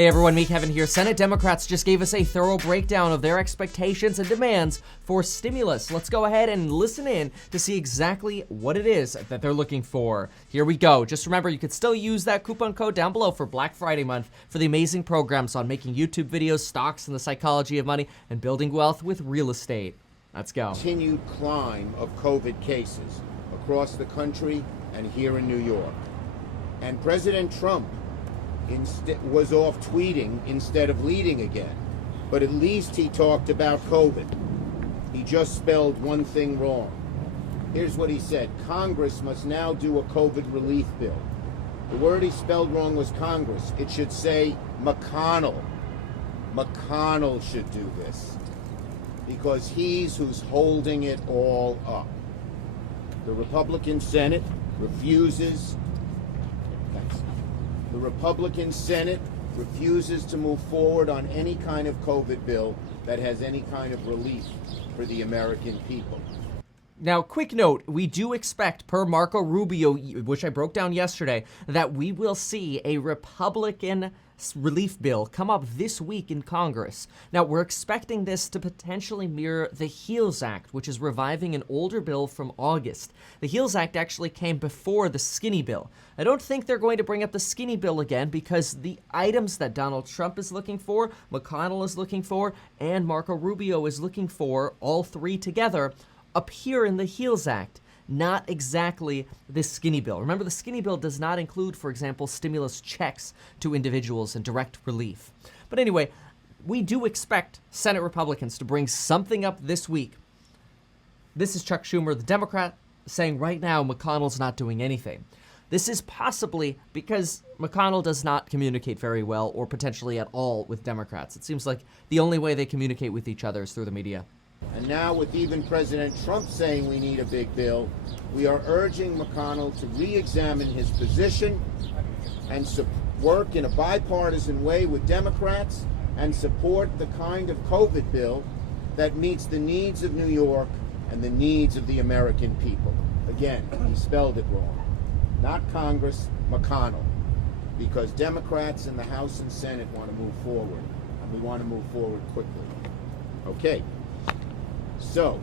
Hey everyone, me Kevin here. Senate Democrats just gave us a thorough breakdown of their expectations and demands for stimulus. Let's go ahead and listen in to see exactly what it is that they're looking for. Here we go. Just remember, you could still use that coupon code down below for Black Friday month for the amazing programs on making YouTube videos, stocks, and the psychology of money, and building wealth with real estate. Let's go. Continued climb of COVID cases across the country and here in New York. And President Trump was off tweeting instead of leading again. But at least he talked about COVID. He just spelled one thing wrong. Here's what he said. Congress must now do a COVID relief bill. The word he spelled wrong was Congress. It should say McConnell. McConnell should do this, because he's who's holding it all up. The Republican Senate refuses. The Republican Senate refuses to move forward on any kind of COVID bill that has any kind of relief for the American people. Now, quick note, we do expect, per Marco Rubio, which I broke down yesterday, that we will see a Republican relief bill come up this week in Congress. Now, we're expecting this to potentially mirror the HEALS Act, which is reviving an older bill from August. The HEALS Act actually came before the skinny bill. I don't think they're going to bring up the skinny bill again, because the items that Donald Trump is looking for, McConnell is looking for, and Marco Rubio is looking for, all three together, appear in the HEALS Act. Not exactly the skinny bill. Remember, the skinny bill does not include, for example, stimulus checks to individuals and direct relief. But anyway, we do expect Senate Republicans to bring something up this week. This is Chuck Schumer, the Democrat, saying right now McConnell's not doing anything. This is possibly because McConnell does not communicate very well, or potentially at all, with Democrats. It seems like the only way they communicate with each other is through the media. And now, with even President Trump saying we need a big bill, we are urging McConnell to re-examine his position and work in a bipartisan way with Democrats and support the kind of COVID bill that meets the needs of New York and the needs of the American people. Again, he spelled it wrong. Not Congress, McConnell. Because Democrats in the House and Senate want to move forward, and we want to move forward quickly. Okay. So,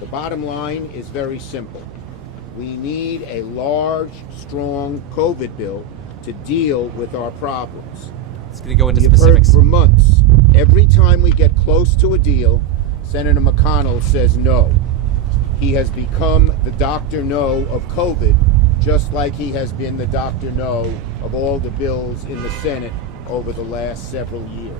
the bottom line is very simple. We need a large, strong COVID bill to deal with our problems. It's going to go into specifics. specifics. Heard for months, every time we get close to a deal, Senator McConnell says no. He has become the Dr. No of COVID, just like he has been the Dr. No of all the bills in the Senate over the last several years.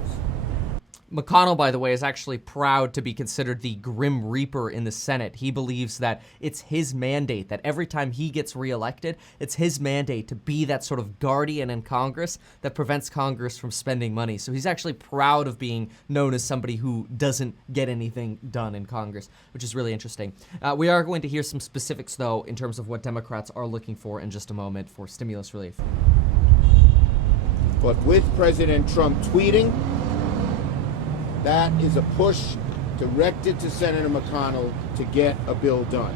McConnell, by the way, is actually proud to be considered the Grim Reaper in the Senate. He believes that it's his mandate, that every time he gets reelected, it's his mandate to be that sort of guardian in Congress that prevents Congress from spending money. So he's actually proud of being known as somebody who doesn't get anything done in Congress, which is really interesting. We are going to hear some specifics, though, in terms of what Democrats are looking for in just a moment for stimulus relief. But with President Trump tweeting, that is a push directed to Senator McConnell to get a bill done.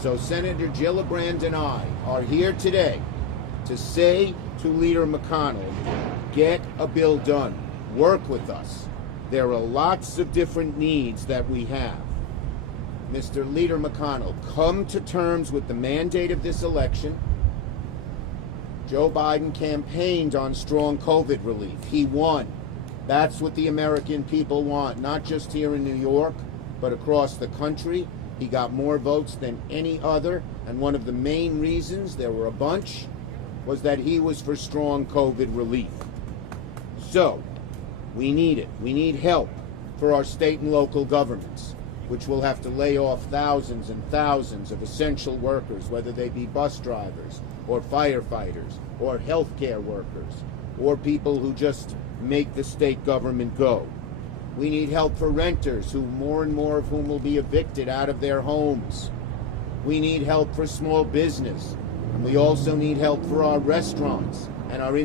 So Senator Gillibrand and I are here today to say to Leader McConnell, get a bill done. Work with us. There are lots of different needs that we have. Mr. Leader McConnell, come to terms with the mandate of this election. Joe Biden campaigned on strong COVID relief. He won. That's what the American people want, not just here in New York, but across the country. He got more votes than any other, and one of the main reasons, there were a bunch, was that he was for strong COVID relief. So, we need it. We need help for our state and local governments, which will have to lay off thousands and thousands of essential workers, whether they be bus drivers, or firefighters, or healthcare workers, or people who just make the state government go. We need help for renters, who more and more of whom will be evicted out of their homes. We need help for small business, and we also need help for our restaurants and our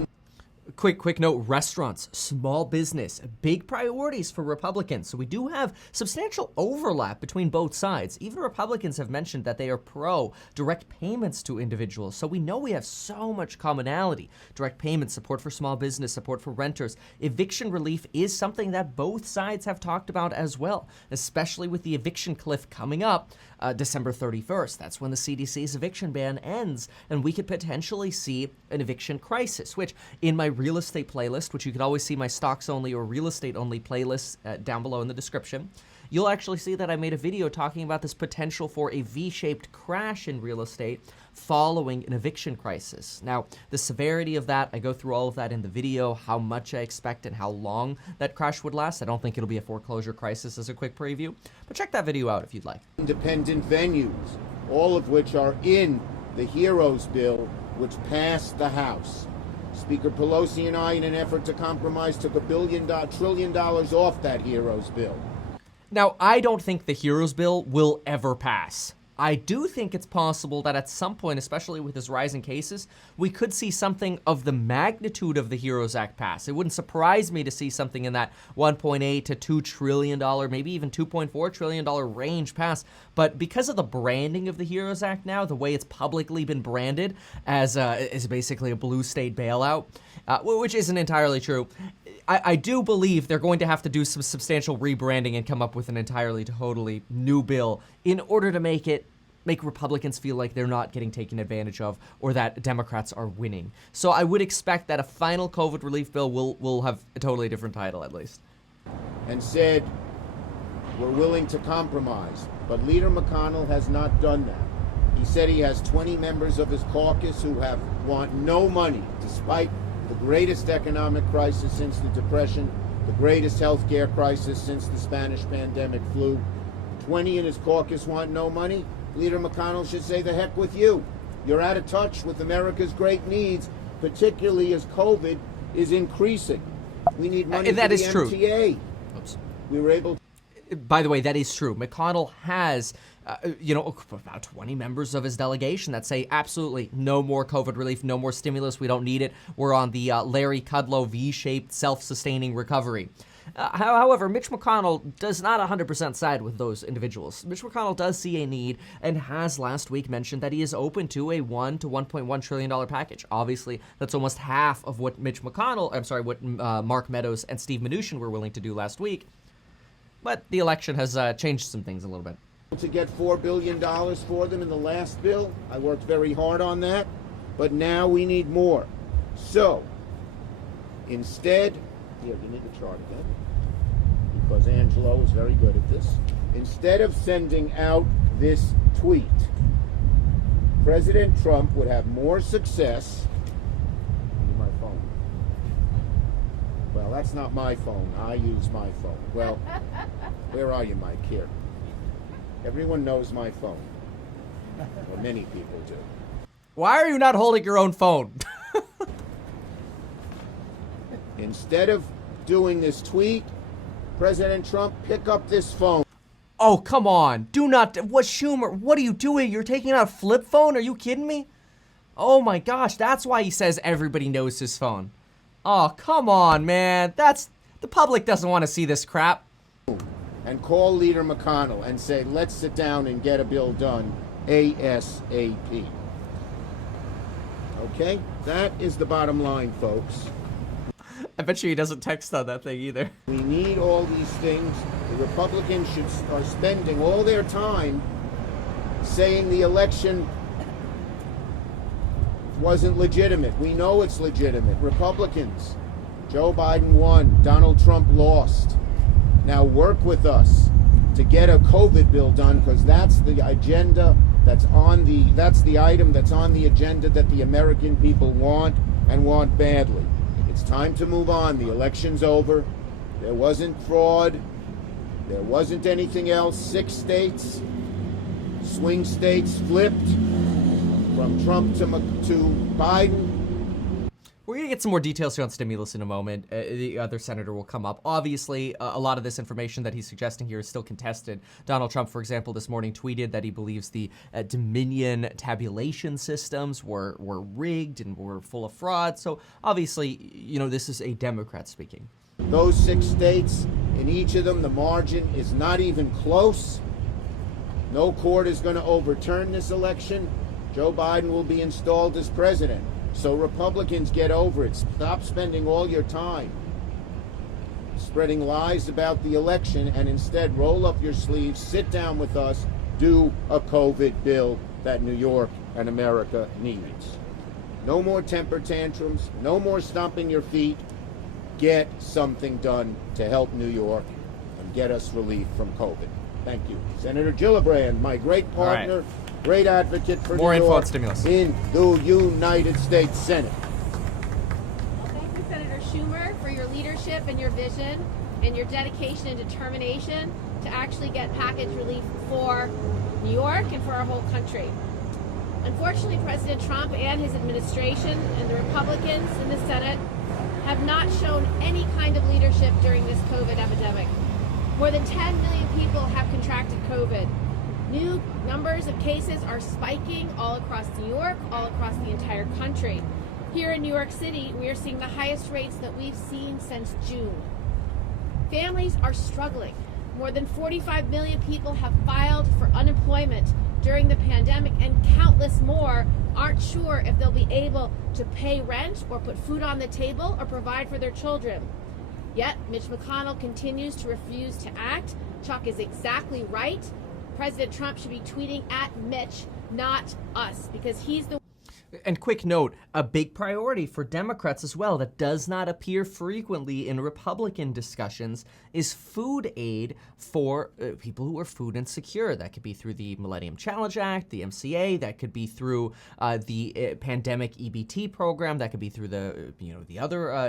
Quick note, restaurants, small business, big priorities for Republicans. So we do have substantial overlap between both sides. Even Republicans have mentioned that they are pro direct payments to individuals. So we know we have so much commonality. Direct payments, support for small business, support for renters. Eviction relief is something that both sides have talked about as well, especially with the eviction cliff coming up December 31st. That's when the CDC's eviction ban ends, and we could potentially see an eviction crisis, which in my real estate playlist, which you can always see my stocks only or real estate only playlists down below in the description, you'll actually see that I made a video talking about this potential for a V-shaped crash in real estate following an eviction crisis. Now, the severity of that, I go through all of that in the video, how much I expect and how long that crash would last. I don't think it'll be a foreclosure crisis as a quick preview, but check that video out if you'd like. Independent venues, all of which are in the HEROES bill, which passed the House. Speaker Pelosi and I, in an effort to compromise, took $1 trillion off that HEROES bill. Now, I don't think the HEROES bill will ever pass. I do think it's possible that at some point, especially with this rise in cases, we could see something of the magnitude of the HEROES Act pass. It wouldn't surprise me to see something in that $1.8 to $2 trillion, maybe even $2.4 trillion range pass. But because of the branding of the HEROES Act now, the way it's publicly been branded as basically a blue state bailout, which isn't entirely true, I do believe they're going to have to do some substantial rebranding and come up with an entirely, totally new bill in order to make Republicans feel like they're not getting taken advantage of or that Democrats are winning. So I would expect that a final COVID relief bill will have a totally different title, at least. And said, we're willing to compromise. But Leader McConnell has not done that. He said he has 20 members of his caucus who want no money, despite the greatest economic crisis since the Depression, the greatest healthcare crisis since the Spanish pandemic flu. 20 in his caucus want no money. Leader McConnell should say, the heck with you. You're out of touch with America's great needs, particularly as COVID is increasing. We need money that for is the true. MTA. Oops. We were able to... By the way, that is true. McConnell has, about 20 members of his delegation that say absolutely no more COVID relief, no more stimulus. We don't need it. We're on the Larry Kudlow V-shaped self-sustaining recovery. However, Mitch McConnell does not 100% side with those individuals. Mitch McConnell does see a need and has last week mentioned that he is open to a $1 to $1.1 trillion package. Obviously, that's almost half of what what Mark Meadows and Steve Mnuchin were willing to do last week. But the election has changed some things a little bit. To get $4 billion for them in the last bill. I worked very hard on that, but now we need more. So, instead, here, you need the chart again, because Angelo is very good at this. Instead of sending out this tweet, President Trump would have more success. I need my phone. Well, that's not my phone. I use my phone. Well, where are you, Mike? Here. Everyone knows my phone. Or many people do. Why are you not holding your own phone? Instead of doing this tweet, President Trump, pick up this phone. Oh, come on. Do not. What, Schumer? What are you doing? You're taking out a flip phone? Are you kidding me? Oh my gosh, that's why he says everybody knows his phone. Oh, come on, man. The public doesn't want to see this crap. And call Leader McConnell and say, let's sit down and get a bill done ASAP. Okay? That is the bottom line, folks. I bet you he doesn't text on that thing either. We need all these things. The Republicans are spending all their time saying the election wasn't legitimate. We know it's legitimate. Republicans, Joe Biden won, Donald Trump lost. Now work with us to get a COVID bill done, because that's the agenda that's the item that's on the agenda that the American people want and want badly. It's time to move on. The election's over. There wasn't fraud. There wasn't anything else. 6 states, swing states, flipped from Trump to Biden. We're going to get some more details here on stimulus in a moment. The other senator will come up. Obviously, a lot of this information that he's suggesting here is still contested. Donald Trump, for example, this morning tweeted that he believes the Dominion tabulation systems were rigged and were full of fraud. So obviously, this is a Democrat speaking. Those 6 states, in each of them, the margin is not even close. No court is going to overturn this election. Joe Biden will be installed as president. So Republicans, get over it. Stop spending all your time spreading lies about the election and instead roll up your sleeves, sit down with us, do a COVID bill that New York and America needs. No more temper tantrums, no more stomping your feet. Get something done to help New York and get us relief from COVID. Thank you. Senator Gillibrand, my great partner, great advocate for more New info on York stimulus in the United States Senate. Well, thank you, Senator Schumer, for your leadership and your vision and your dedication and determination to actually get package relief for New York and for our whole country. Unfortunately, President Trump and his administration and the Republicans in the Senate have not shown any kind of leadership during this COVID epidemic. More than 10 million people have contracted COVID. New numbers of cases are spiking all across New York, all across the entire country. Here in New York City, we are seeing the highest rates that we've seen since June. Families are struggling. More than 45 million people have filed for unemployment during the pandemic, and countless more aren't sure if they'll be able to pay rent or put food on the table or provide for their children. Yet, Mitch McConnell continues to refuse to act. Chuck is exactly right. President Trump should be tweeting at Mitch, not us, because he's the... And quick note, a big priority for Democrats as well that does not appear frequently in Republican discussions is food aid for people who are food insecure. That could be through the Millennium Challenge Act, the MCA. That could be through the pandemic EBT program. That could be through the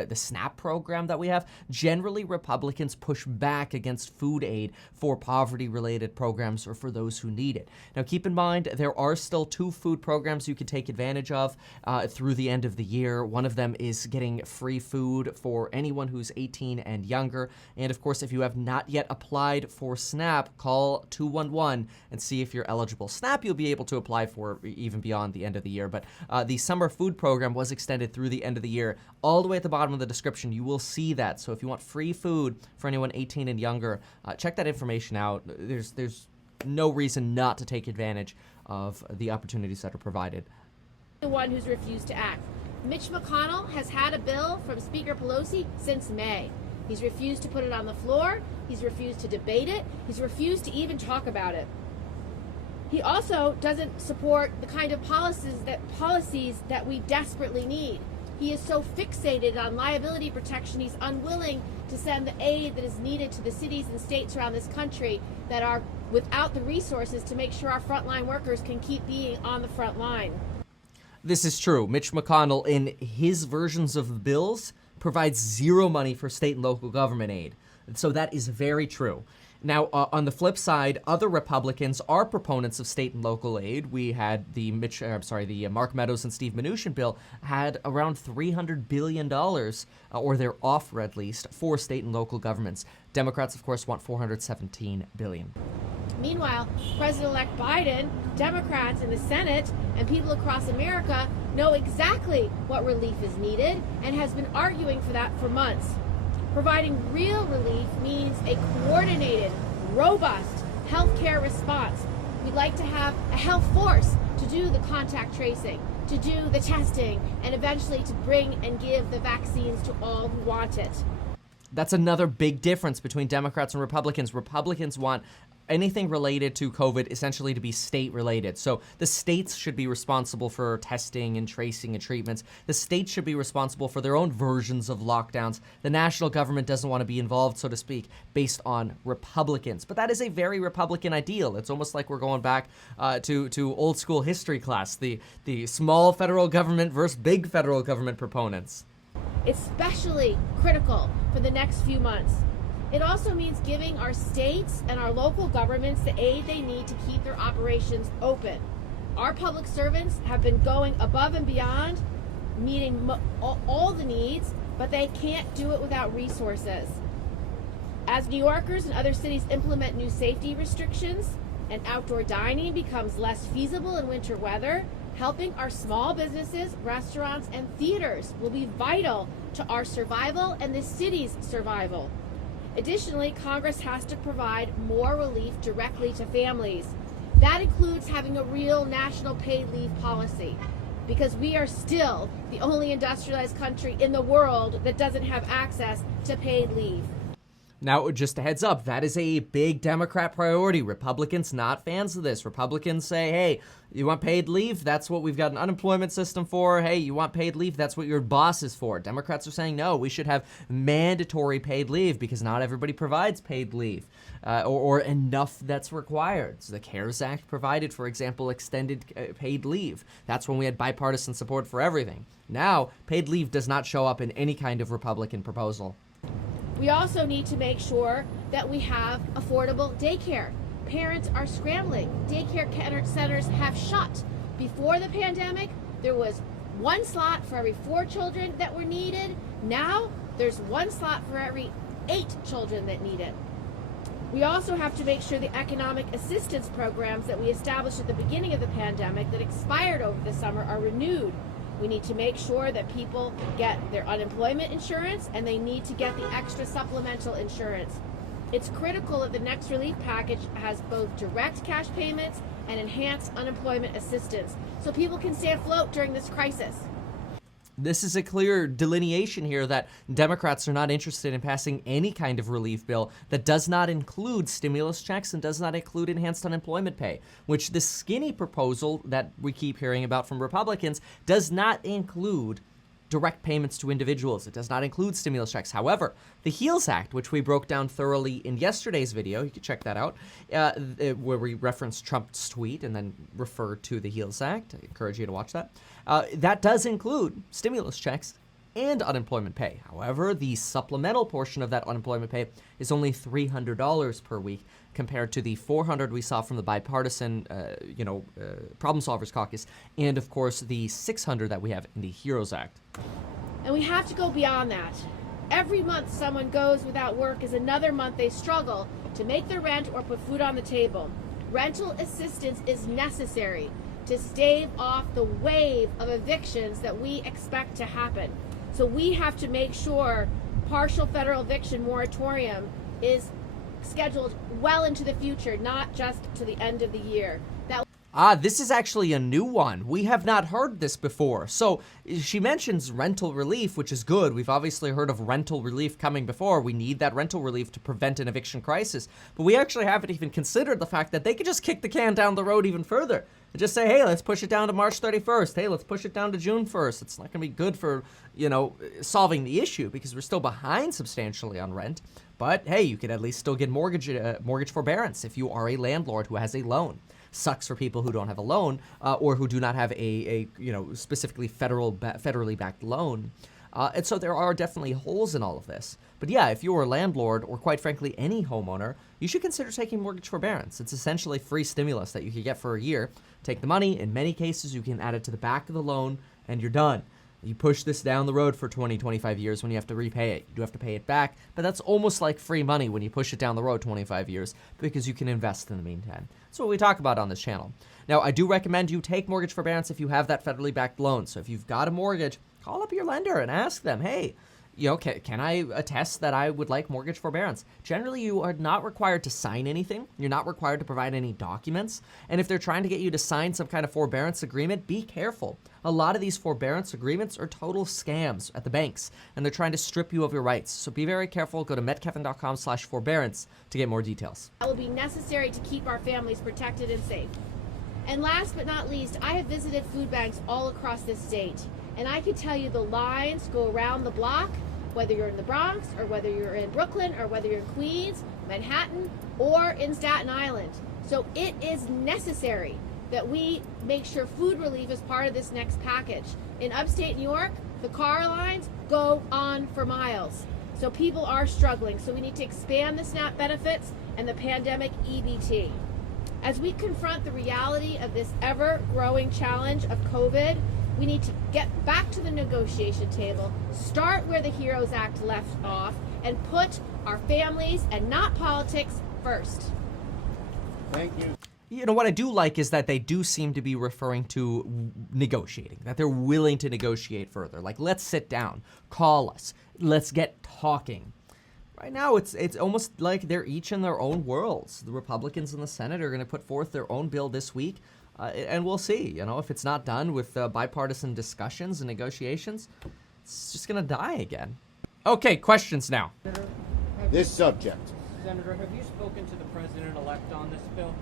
the SNAP program that we have. Generally, Republicans push back against food aid for poverty-related programs or for those who need it. Now, keep in mind, there are still 2 food programs you can take advantage of through the end of the year. One of them is getting free food for anyone who's 18 and younger. And of course, if you have not yet applied for SNAP, call 211 and see if you're eligible. SNAP you'll be able to apply for even beyond the end of the year, but the summer food program was extended through the end of the year. All the way at the bottom of the description, you will see that. So if you want free food for anyone 18 and younger, check that information out. There's no reason not to take advantage of the opportunities that are provided. The one who's refused to act. Mitch McConnell has had a bill from Speaker Pelosi since May. He's refused to put it on the floor. He's refused to debate it. He's refused to even talk about it. He also doesn't support the kind of policies that we desperately need. He is so fixated on liability protection, he's unwilling to send the aid that is needed to the cities and states around this country that are without the resources to make sure our frontline workers can keep being on the front line. This is true. Mitch McConnell, in his versions of the bills, provides 0 money for state and local government aid. So that is very true. Now, on the flip side, other Republicans are proponents of state and local aid. We had the Mark Meadows and Steve Mnuchin bill had around $300 billion, or they're offer at least, for state and local governments. Democrats, of course, want $417 billion. Meanwhile, President-elect Biden, Democrats in the Senate, and people across America know exactly what relief is needed and has been arguing for that for months. Providing real relief means a coordinated, robust healthcare response. We'd like to have a health force to do the contact tracing, to do the testing, and eventually to bring and give the vaccines to all who want it. That's another big difference between Democrats and Republicans. Republicans want anything related to COVID essentially to be state related. So the states should be responsible for testing and tracing and treatments. The states should be responsible for their own versions of lockdowns. The national government doesn't want to be involved, so to speak, based on Republicans. But that is a very Republican ideal. It's almost like we're going back to old school history class, the small federal government versus big federal government proponents. Especially critical for the next few months. It also means giving our states and our local governments the aid they need to keep their operations open. Our public servants have been going above and beyond meeting all the needs, but they can't do it without resources. As New Yorkers and other cities implement new safety restrictions and outdoor dining becomes less feasible in winter weather, helping our small businesses, restaurants, and theaters will be vital to our survival and the city's survival. Additionally, Congress has to provide more relief directly to families. That includes having a real national paid leave policy, because we are still the only industrialized country in the world that doesn't have access to paid leave. Now, just a heads up, that is a big Democrat priority. Republicans not fans of this. Republicans say, hey, you want paid leave? That's what we've got an unemployment system for. Hey, you want paid leave? That's what your boss is for. Democrats are saying, no, we should have mandatory paid leave because not everybody provides paid leave or enough that's required. So the CARES Act provided, for example, extended paid leave. That's when we had bipartisan support for everything. Now, paid leave does not show up in any kind of Republican proposal. We also need to make sure that we have affordable daycare. Parents are scrambling. Daycare centers have shut. Before the pandemic, there was one slot for every 4 children that were needed. Now, there's one slot for every 8 children that need it. We also have to make sure the economic assistance programs that we established at the beginning of the pandemic that expired over the summer are renewed. We need to make sure that people get their unemployment insurance, and they need to get the extra supplemental insurance. It's critical that the next relief package has both direct cash payments and enhanced unemployment assistance so people can stay afloat during this crisis. This is a clear delineation here that Democrats are not interested in passing any kind of relief bill that does not include stimulus checks and does not include enhanced unemployment pay, which the skinny proposal that we keep hearing about from Republicans does not include direct payments to individuals. It does not include stimulus checks. However, the HEALS Act, which we broke down thoroughly in yesterday's video, you can check that out, where we referenced Trump's tweet and then refer to the HEALS Act. I encourage you to watch that. That does include stimulus checks and unemployment pay. However, the supplemental portion of that unemployment pay is only $300 per week compared to the $400 we saw from the bipartisan, Problem Solvers Caucus, and of course the $600 that we have in the HEROES Act. And we have to go beyond that. Every month someone goes without work is another month they struggle to make their rent or put food on the table. Rental assistance is necessary to stave off the wave of evictions that we expect to happen. So we have to make sure partial federal eviction moratorium is scheduled well into the future, not just to the end of the year. This is actually a new one. We have not heard this before. So she mentions rental relief, which is good. We've obviously heard of rental relief coming before. We need that rental relief to prevent an eviction crisis. But we actually haven't even considered the fact that they could just kick the can down the road even further and just say, hey, let's push it down to March 31st. Hey, let's push it down to June 1st. It's not going to be good for, solving the issue because we're still behind substantially on rent. But hey, you could at least still get mortgage forbearance if you are a landlord who has a loan. Sucks for people who don't have a loan or who do not have a specifically federally backed loan. And so there are definitely holes in all of this. But yeah, if you're a landlord or quite frankly any homeowner, you should consider taking mortgage forbearance. It's essentially free stimulus that you could get for a year. Take the money. In many cases, you can add it to the back of the loan and you're done. You push this down the road for 20, 25 years when you have to repay it. You do have to pay it back, but that's almost like free money when you push it down the road 25 years because you can invest in the meantime. That's what we talk about on this channel. Now, I do recommend you take mortgage forbearance if you have that federally backed loan. So if you've got a mortgage, call up your lender and ask them, hey, can I attest that I would like mortgage forbearance? Generally, you are not required to sign anything. You're not required to provide any documents. And if they're trying to get you to sign some kind of forbearance agreement, be careful. A lot of these forbearance agreements are total scams at the banks, and they're trying to strip you of your rights. So be very careful. Go to metkevin.com/forbearance to get more details. That will be necessary to keep our families protected and safe. And last but not least, I have visited food banks all across this state. And I can tell you the lines go around the block, whether you're in the Bronx or whether you're in Brooklyn or whether you're in Queens, Manhattan, or in Staten Island. So it is necessary that we make sure food relief is part of this next package. In upstate New York, the car lines go on for miles. So people are struggling. So we need to expand the SNAP benefits and the pandemic EBT. As we confront the reality of this ever-growing challenge of COVID, We need to get back to the negotiation table, start where the HEROES Act left off, and put our families and not politics first. Thank you. You know, what I do like is that they do seem to be referring to negotiating, that they're willing to negotiate further. Like, let's sit down, call us, let's get talking. Right now, it's almost like they're each in their own worlds. The Republicans in the Senate are going to put forth their own bill this week, and we'll see. You know, if it's not done with bipartisan discussions and negotiations, it's just going to die again. Okay, questions now. This subject. Senator, have you spoken to the president-elect on this bill?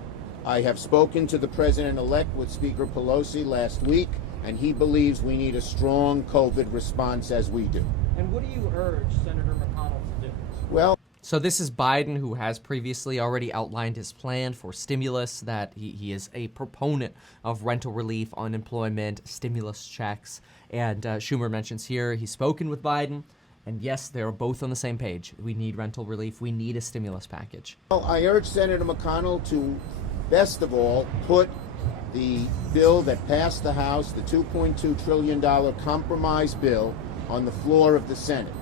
I have spoken to the president-elect with Speaker Pelosi last week, and he believes we need a strong COVID response as we do. And what do you urge Senator McConnell to do? Well, So this is Biden, who has previously already outlined his plan for stimulus, that he is a proponent of rental relief, unemployment, stimulus checks. And Schumer mentions here he's spoken with Biden. And yes, they're both on the same page. We need rental relief. We need a stimulus package. I urge Senator McConnell to, best of all, put the bill that passed the House, the $2.2 trillion compromise bill, on the floor of the Senate.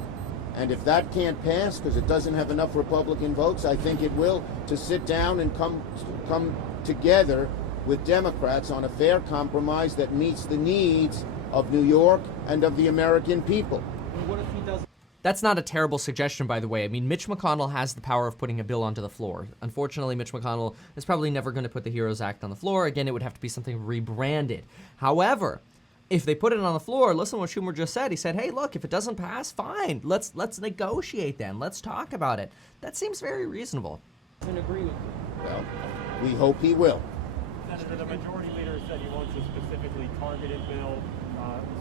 And if that can't pass because it doesn't have enough Republican votes, I think it will, to sit down and come together with Democrats on a fair compromise that meets the needs of New York and of the American people. And what if he doesn't? That's not a terrible suggestion, by the way. I mean, Mitch McConnell has the power of putting a bill onto the floor. Unfortunately, Mitch McConnell is probably never going to put the HEROES Act on the floor. Again, it would have to be something rebranded. However, if they put it on the floor, listen to what Schumer just said. He said, hey, look, if it doesn't pass, fine. Let's negotiate then. Let's talk about it. That seems very reasonable. And agree with you. Well, we hope he will. Senator, the majority leader said he wants a specifically targeted bill.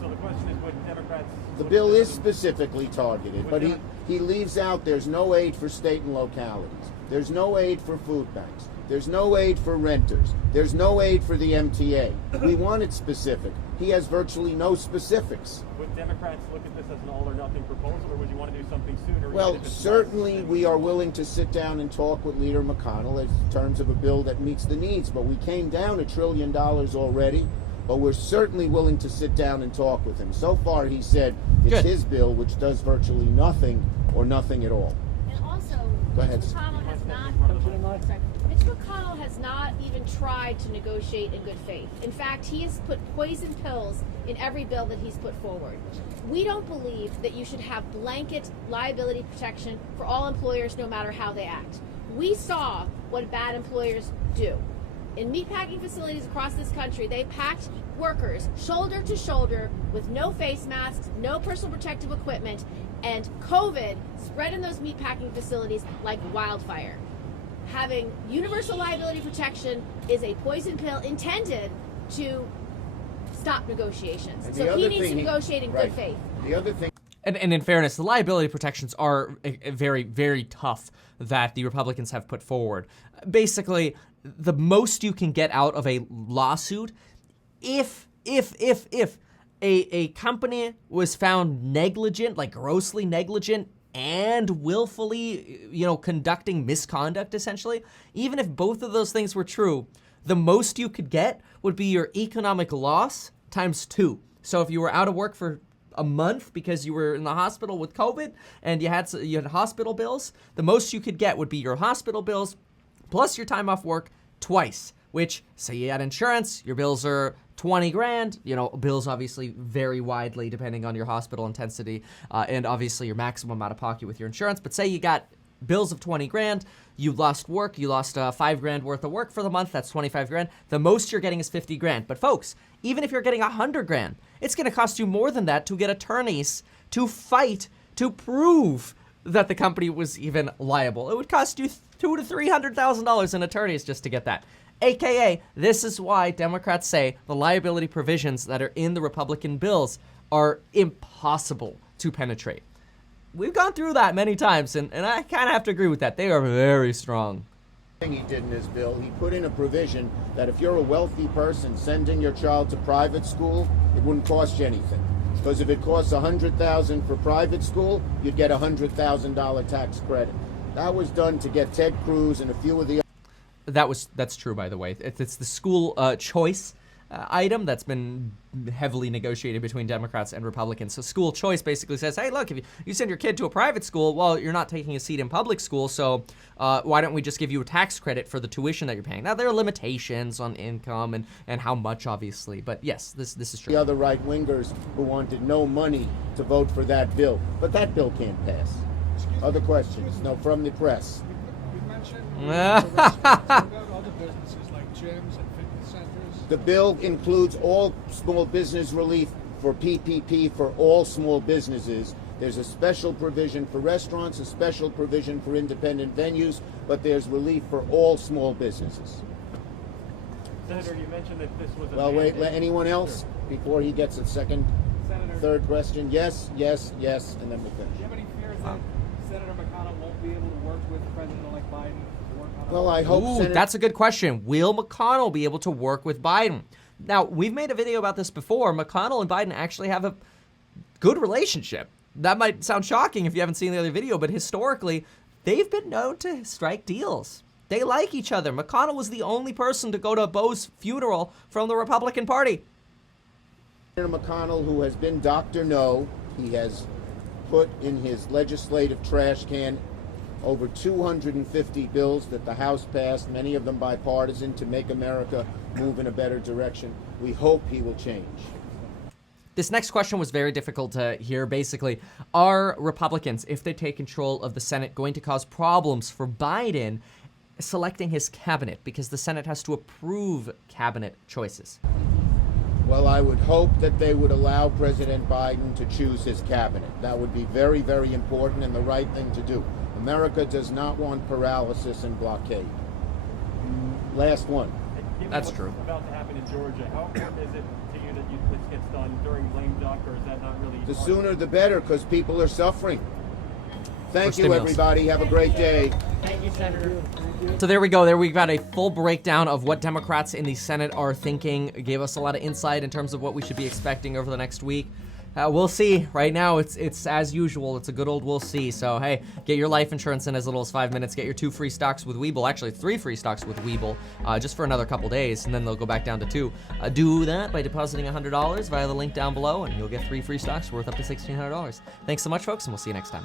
So the question is, would Democrats... The bill is specifically targeted, but he leaves out there's no aid for state and localities. There's no aid for food banks. There's no aid for renters. There's no aid for the MTA. We want it specific. He has virtually no specifics. Would Democrats look at this as an all-or-nothing proposal, or would you want to do something sooner? Well, certainly we are willing to sit down and talk with Leader McConnell in terms of a bill that meets the needs, but we came down $1 trillion already. But we're certainly willing to sit down and talk with him. So far, he said it's Good. his bill, which does virtually nothing or nothing at all. And also, Go ahead. Mitch McConnell has not even tried to negotiate in good faith. In fact, he has put poison pills in every bill that he's put forward. We don't believe that you should have blanket liability protection for all employers, no matter how they act. We saw what bad employers do. In meatpacking facilities across this country, they packed workers shoulder to shoulder with no face masks, no personal protective equipment, and COVID spread in those meatpacking facilities like wildfire. Having universal liability protection is a poison pill intended to stop negotiations. And So he needs to negotiate in good faith. The other thing. And in fairness, the liability protections are very, very tough that the Republicans have put forward. Basically, the most you can get out of a lawsuit, if a company was found negligent, like grossly negligent, and willfully, conducting misconduct, essentially, even if both of those things were true, the most you could get would be your economic loss times 2. So if you were out of work for a month because you were in the hospital with COVID and you had hospital bills, the most you could get would be your hospital bills plus your time off work twice, which, say you had insurance, your bills are $20,000. Bills obviously vary widely depending on your hospital intensity and obviously your maximum out of pocket with your insurance. But say you got bills of $20,000, you lost work, you lost $5,000 worth of work for the month, that's $25,000. The most you're getting is $50,000. But folks, even if you're getting $100,000, it's going to cost you more than that to get attorneys to fight to prove that the company was even liable. It would cost you $200,000 to $300,000 in attorneys just to get that. AKA, this is why Democrats say the liability provisions that are in the Republican bills are impossible to penetrate. We've gone through that many times, and I kind of have to agree with that. They are very strong. He did in his bill, he put in a provision that if you're a wealthy person sending your child to private school, it wouldn't cost you anything. Because if it costs $100,000 for private school, you'd get a $100,000 tax credit. That was done to get Ted Cruz and a few of the That's true, by the way. It's the school choice item that's been heavily negotiated between Democrats and Republicans. So school choice basically says, hey, look, if you send your kid to a private school, well, you're not taking a seat in public school, so why don't we just give you a tax credit for the tuition that you're paying? Now, there are limitations on income and how much, obviously, but yes, this is true. The other right-wingers who wanted no money to vote for that bill. But that bill can't pass. Other questions? No, from the press. You mentioned other businesses like gyms and fitness centers. The bill includes all small business relief for PPP for all small businesses. There's a special provision for restaurants, a special provision for independent venues, but there's relief for all small businesses. Senator, you mentioned that this was a Well, wait, mandate. anyone else before he gets a second, Senator, third question? Yes, yes, yes, and then we'll do you finish. have any fears that Senator McConnell won't be able to work with President-elect Biden to work on Well, I hope Ooh, Senator... that's a good question. Will McConnell be able to work with Biden? Now, we've made a video about this before. McConnell and Biden actually have a good relationship. That might sound shocking if you haven't seen the other video, but historically, they've been known to strike deals. They like each other. McConnell was the only person to go to Bo's funeral from the Republican Party. Senator McConnell, who has been Dr. No, he has put in his legislative trash can over 250 bills that the House passed, many of them bipartisan, to make America move in a better direction. We hope he will change. This next question was very difficult to hear. Basically, are Republicans, if they take control of the Senate, going to cause problems for Biden selecting his cabinet? Because the Senate has to approve cabinet choices. Well, I would hope that they would allow President Biden to choose his cabinet. That would be very, very important and the right thing to do. America does not want paralysis and blockade. Last one. Given That's what's true. about to happen in Georgia, how important is it to you that this gets done during lame duck, or is that not really? The part- sooner the better, because people are suffering. Thank you, stimulus. everybody. Have a great day. Thank you, Senator. So there we go. There we got a full breakdown of what Democrats in the Senate are thinking. It gave us a lot of insight in terms of what we should be expecting over the next week. We'll see. Right now, it's as usual. It's a good old we'll see. So, hey, get your life insurance in as little as 5 minutes. Get your 2 free stocks with Webull. Actually, 3 free stocks with Webull just for another couple days, and then they'll go back down to 2. Do that by depositing $100 via the link down below, and you'll get 3 free stocks worth up to $1,600. Thanks so much, folks, and we'll see you next time.